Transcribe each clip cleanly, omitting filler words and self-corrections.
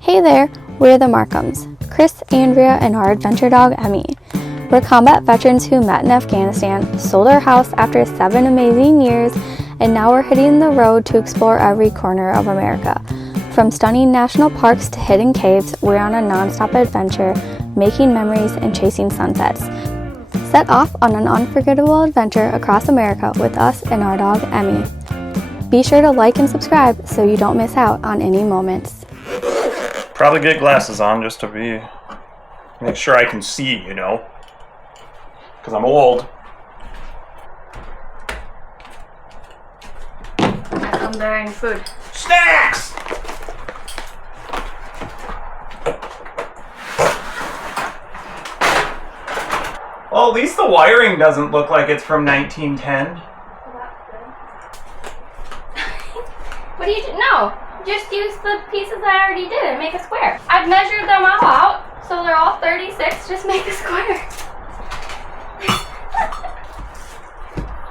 Hey there, we're the Markhams, Chris, Andrea, and our adventure dog, Emmy. We're combat veterans who met in Afghanistan, sold our house after 7 amazing years, and now we're hitting the road to explore every corner of America. From stunning national parks to hidden caves, we're on a non-stop adventure, making memories and chasing sunsets. Set off on an unforgettable adventure across America with us and our dog, Emmy. Be sure to like and subscribe so you don't miss out on any moments. Probably get glasses on just to make sure I can see, because I'm old. I'm bearing food. Snacks! Well, at least the wiring doesn't look like it's from 1910. What do you do? No, just use the pieces I already did and make a square. I've measured them all out, so they're all 36. Just make a square.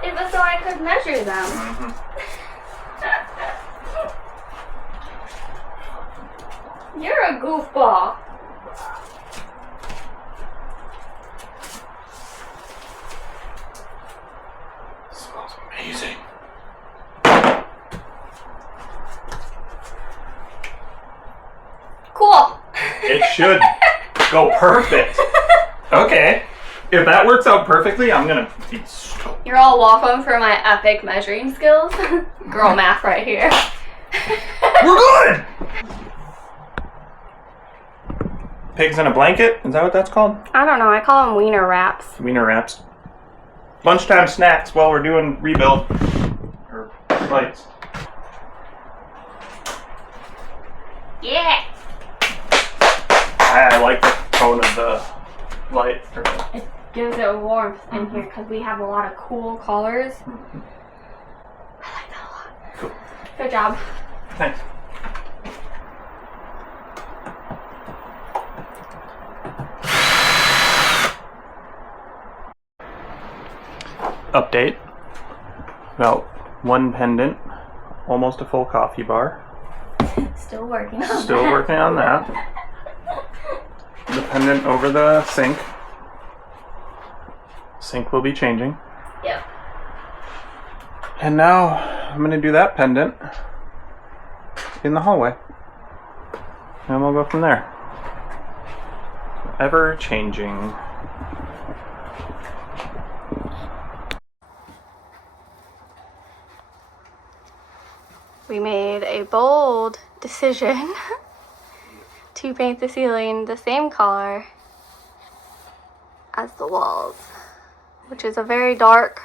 It was so I could measure them. You're a goofball. Smells amazing. Cool. It should go perfect. Okay. If that works out perfectly, I'm gonna be stoked. You're all welcome for my epic measuring skills. Girl math right here. We're good! Pigs in a blanket? Is that what that's called? I don't know. I call them wiener wraps. Wiener wraps. Lunchtime snacks while we're doing rebuild. Or lights. Yeah. I like the tone of the light. It gives it warmth in here because we have a lot of cool colors. I like that a lot. Cool. Good job. Thanks. Update. About one pendant, almost a full coffee bar. Still working on Still that. working on that. The pendant over the sink. Sink will be changing. Yep. And now I'm going to do that pendant in the hallway. And we'll go from there. Ever changing. We made a bold decision to paint the ceiling the same color as the walls, which is a very dark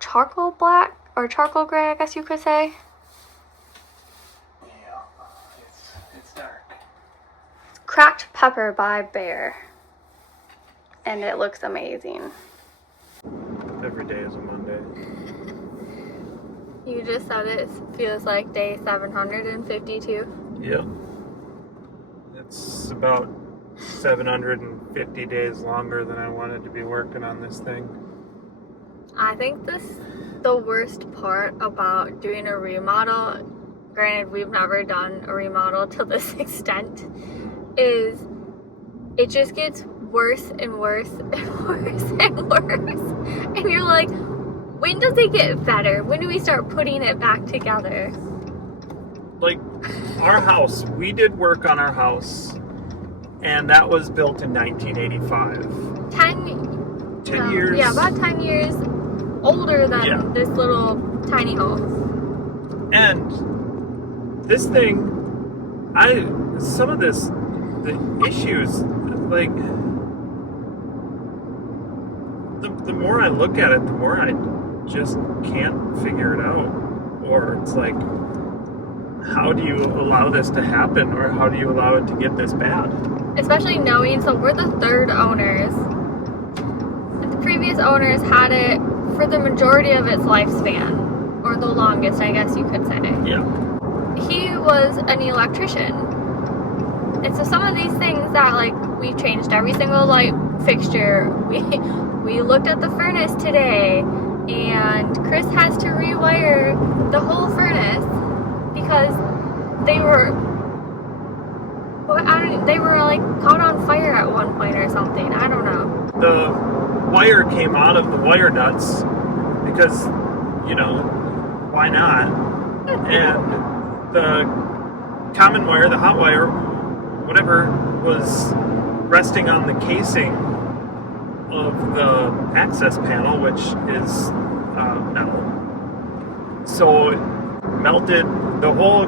charcoal black or charcoal gray, I guess you could say. Yeah, it's dark. Cracked Pepper by Bear, and it looks amazing. Every day is a Monday. You just said it feels like day 752. Yep. It's about 750 days longer than I wanted to be working on this thing. I think the worst part about doing a remodel, granted we've never done a remodel to this extent, is it just gets worse and worse and worse and worse. And you're like, when does it get better? When do we start putting it back together? Like, our house, we did work on our house, and that was built in 1985. 10 years. Yeah, about 10 years older than this little tiny home. And this thing, some of this, the issues, like, the more I look at it, the more I just can't figure it out. Or it's like, how do you allow this to happen, or how do you allow it to get this bad? Especially knowing, so we're the third owners. The previous owners had it for the majority of its lifespan, or the longest, I guess you could say. Yeah. He was an electrician. And so some of these things that, like, we changed every single light fixture. We looked at the furnace today, and Chris has to rewire the whole furnace because they were Well, they were like caught on fire at one point or something. I don't know. The wire came out of the wire nuts because, you know, why not? And the common wire, the hot wire, whatever, was resting on the casing of the access panel, which is metal. So it melted. The whole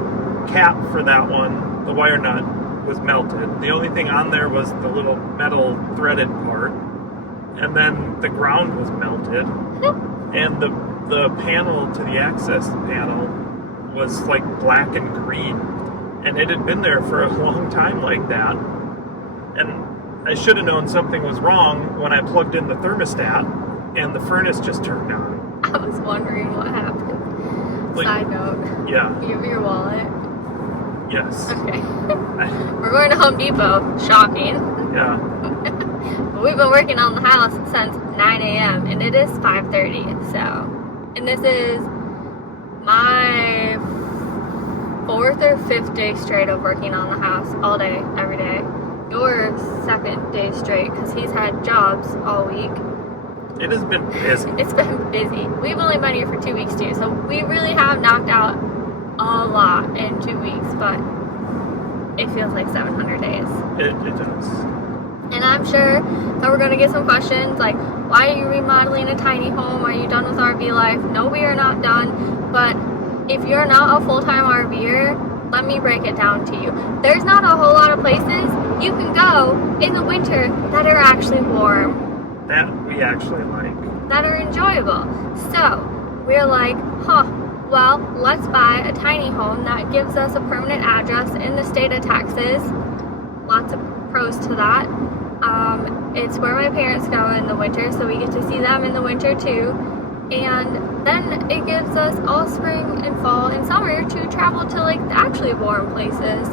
cap for that one, the wire nut, was melted. The only thing on there was the little metal threaded part, and then the ground was melted, and the panel to the access panel was like black and green, and it had been there for a long time like that. And I should have known something was wrong when I plugged in the thermostat and the furnace just turned on. I was wondering what happened. Like, Side note. Yeah. You have your wallet? Yes. Okay. We're going to Home Depot. Shocking. Yeah. But we've been working on the house since 9 a.m. and it is 5:30. So, and this is my 4th or 5th day straight of working on the house all day, every day. Your 2nd day straight because he's had jobs all week. It has been busy. It's been busy. We've only been here for 2 weeks too, so we really have knocked out a lot in 2 weeks, but it feels like 700 days. It does. And I'm sure that we're going to get some questions like, why are you remodeling a tiny home? Are you done with RV life? No, we are not done. But if you're not a full-time RVer, let me break it down to you. There's not a whole lot of places you can go in the winter that are actually warm. That we actually like. That are enjoyable. So we're like, well, let's buy a tiny home that gives us a permanent address in the state of Texas. Lots of pros to that. It's where my parents go in the winter, so we get to see them in the winter too. And then it gives us all spring and fall and summer to travel to like the actually warm places.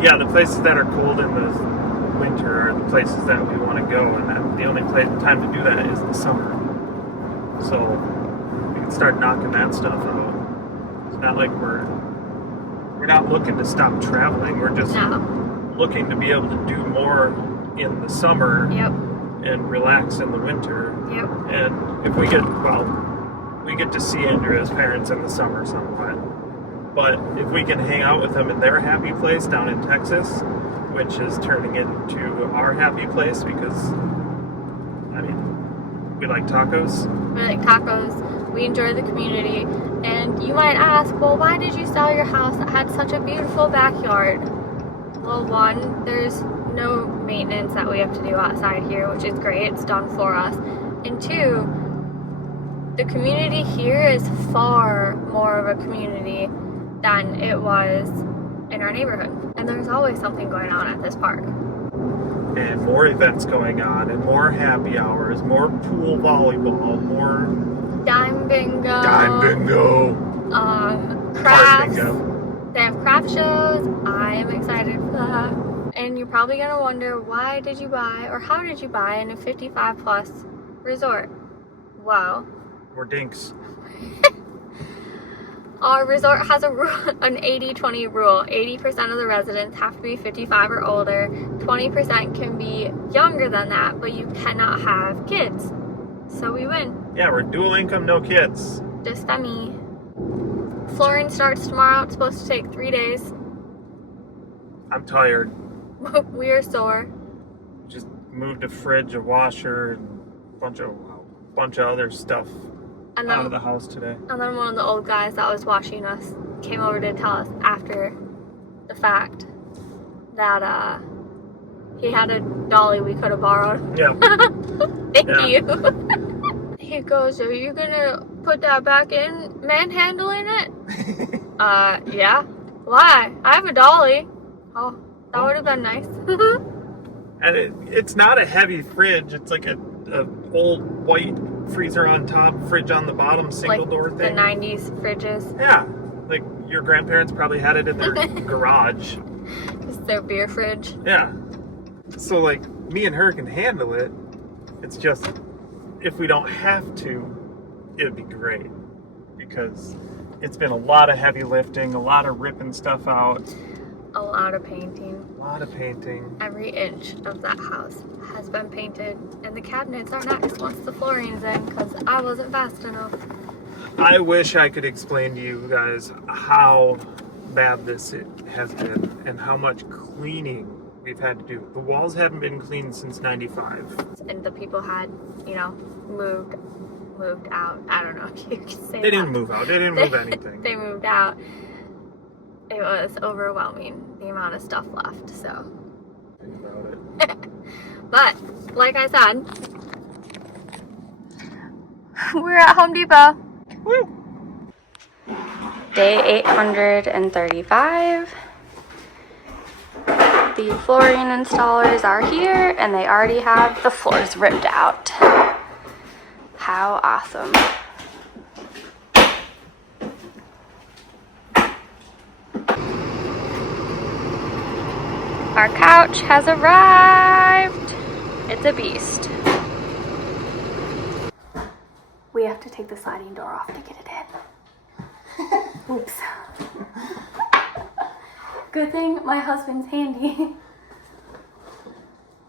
Yeah, the places that are cold in the winter are the places that we want to go, and that the only time to do that is the summer. So we can start knocking that stuff out. It's not like we're not looking to stop traveling. We're just looking to be able to do more in the summer. Yep. And relax in the winter. Yep. And if we get to see Andrea's parents in the summer somewhat. But if we can hang out with them in their happy place down in Texas, which is turning into our happy place because, I mean, we like tacos. We like tacos. We enjoy the community. And you might ask, well, why did you sell your house that had such a beautiful backyard? Well, one, there's no maintenance that we have to do outside here, which is great. It's done for us. And two, the community here is far more of a community than it was in our neighborhood. And there's always something going on at this park. And more events going on, and more happy hours, more pool volleyball, more Dime bingo. Crafts. Bingo. They have craft shows. I am excited for that. And you're probably going to wonder, why did you buy or how did you buy in a 55 plus resort? Well, we're dinks. Our resort has an 80-20 rule. 80% of the residents have to be 55 or older. 20% can be younger than that, but you cannot have kids. So we win. Yeah, we're dual income, no kids. Just me. Flooring starts tomorrow. It's supposed to take 3 days. I'm tired. We are sore. Just moved a fridge, a washer, and a bunch of other stuff out of the house today. And then one of the old guys that was watching us came over to tell us after the fact that he had a dolly we could have borrowed. Yeah. Thank you. He goes, are you gonna put that back in manhandling it? Yeah. Why? I have a dolly. Oh, that would have been nice. And it's not a heavy fridge. It's like a old white freezer on top, fridge on the bottom, single like door thing. The 90s fridges. Yeah. Like your grandparents probably had it in their garage. Just their beer fridge. Yeah. So like me and her can handle it. It's just if we don't have to, it'd be great. Because it's been a lot of heavy lifting, a lot of ripping stuff out. lot of painting. A lot of painting. Every inch of that house has been painted, and the cabinets are next once the flooring's in, because I wasn't fast enough. I wish I could explain to you guys how bad this has been and how much cleaning we've had to do. The walls haven't been cleaned since '95. And the people had, you know, moved out. I don't know if you can say They didn't move out. They didn't move anything. They moved out. It was overwhelming, the amount of stuff left, so. Think about it. But, like I said, we're at Home Depot. Woo! Day 835. The flooring installers are here, and they already have the floors ripped out. How awesome. Our couch has arrived. It's a beast. We have to take the sliding door off to get it in. Oops. Good thing my husband's handy.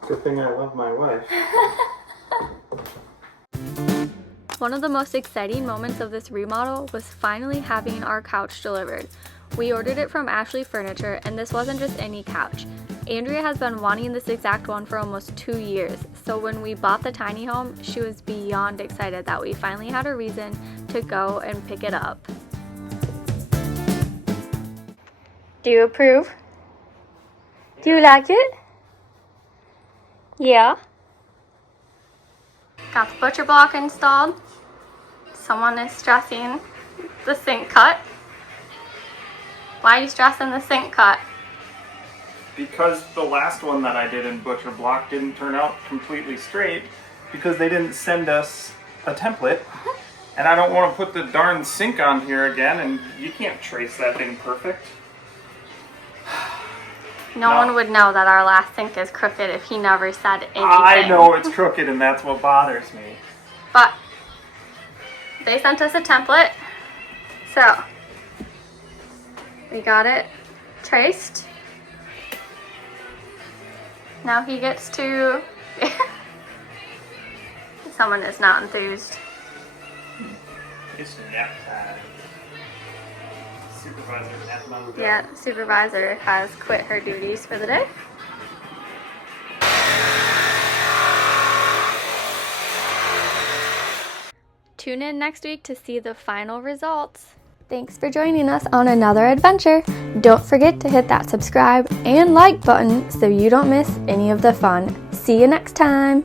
Good thing I love my wife. One of the most exciting moments of this remodel was finally having our couch delivered. We ordered it from Ashley Furniture, and this wasn't just any couch. Andrea has been wanting this exact one for almost 2 years, so when we bought the tiny home, she was beyond excited that we finally had a reason to go and pick it up. Do you approve? Do you like it? Yeah. Got the butcher block installed. Someone is stressing the sink cut. Why are you stressing the sink cut? Because the last one that I did in Butcher Block didn't turn out completely straight because they didn't send us a template. And I don't want to put the darn sink on here again, and you can't trace that thing perfect. No one would know that our last sink is crooked if he never said anything. I know it's crooked, and that's what bothers me. But they sent us a template, so we got it traced. Now he gets to... Someone is not enthused. It's nap time. Supervisor nap mode. Yeah, supervisor has quit her duties for the day. Tune in next week to see the final results. Thanks for joining us on another adventure. Don't forget to hit that subscribe and like button so you don't miss any of the fun. See you next time.